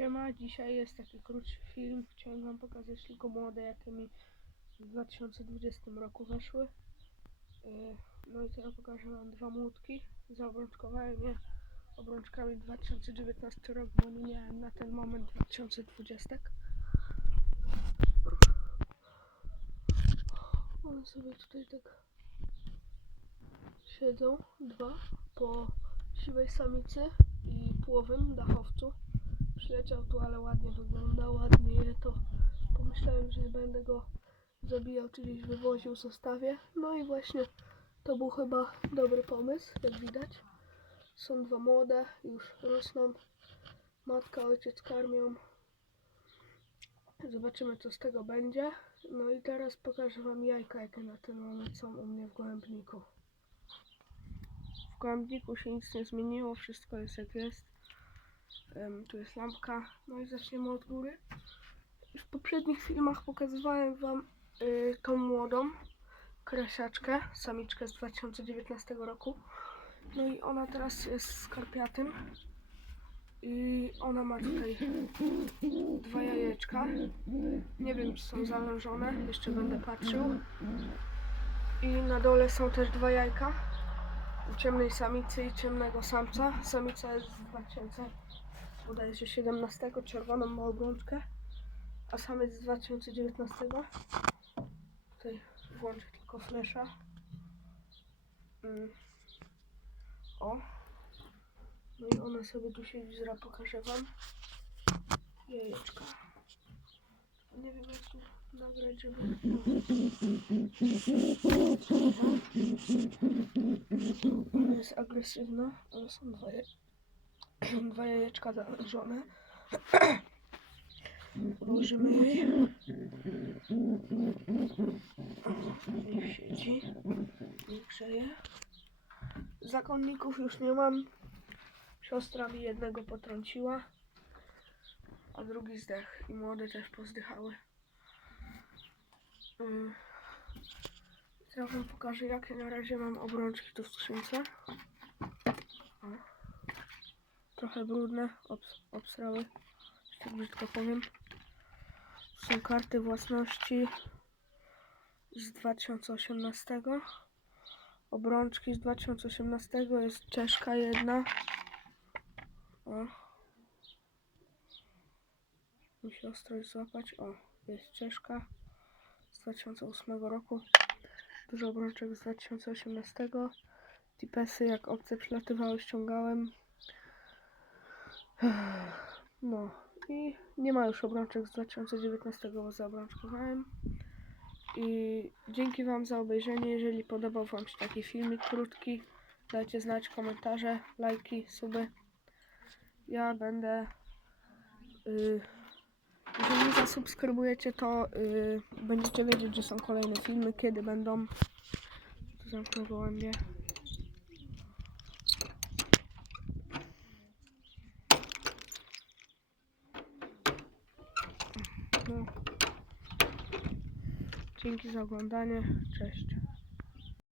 Siema, dzisiaj jest taki krótszy film. Chciałem wam pokazać tylko młode, jakie mi w 2020 roku weszły. Yy, No i teraz pokażę wam dwa młotki. Zaobrączkowałem je obrączkami 2019 rok, bo miałem na ten moment 2020. One sobie tutaj tak siedzą, dwa, po siwej samicy i płowym dachowcu. Przyleciał tu, ale ładnie wygląda, ładnie je to. Pomyślałem, że będę go zabijał, czy gdzieś wywoził, zostawię. No i właśnie to był chyba dobry pomysł, jak widać. Są dwa młode, już rosną. Matka, ojciec karmią. Zobaczymy, co z tego będzie. No i teraz pokażę Wam jajka, jakie na ten moment są u mnie w gołębniku. W gołębniku się nic nie zmieniło, wszystko jest jak jest. Tu jest lampka. No i zaczniemy od góry. W poprzednich filmach pokazywałem Wam y, tą młodą krasiaczkę, samiczkę z 2019 roku. No i ona teraz jest skarpiatym. I ona ma tutaj dwa jajeczka. Nie wiem, czy są zawężone, jeszcze będę patrzył. I na dole są też dwa jajka. Ciemnej samicy i ciemnego samca. Samica jest z 2000 udaje się 17, czerwoną ma obrączkę, a samiec z 2019. Tutaj włączę tylko flesza. Mm. O. No i ona sobie tu siedzi, zaraz pokażę wam. Jajeczka. Nie wiem jak tu nagrać, żeby... Ona jest agresywna, ale są dwa jajeczka dwa jajeczka założone. Włożymy jej. Niech siedzi. Niech grzeje. Zakonników już nie mam. Siostra mi jednego potrąciła, a drugi zdech. I młode też pozdychały. Mm. Teraz wam pokażę, jakie na razie mam obrączki tu w skrzynce. Trochę brudne, obs obsrały, tak brzydko powiem. Są karty własności z 2018. Obrączki z 2018 jest czeszka jedna. O. Musi ostrość złapać. O, jest czeszka z 2008 roku. Dużo obrączek z 2018. Tipesy jak obce przylatywały ściągałem. No i nie ma już obrączek z 2019, bo zaobrączkowałem. I dzięki Wam za obejrzenie. Jeżeli podobał Wam się taki filmik krótki, dajcie znać komentarze, lajki, suby. Ja będę. y, jeżeli zasubskrybujecie, to y, będziecie wiedzieć, że są kolejne filmy, kiedy będą. Tu zamknę gołębie. No. Dzięki za oglądanie. Cześć.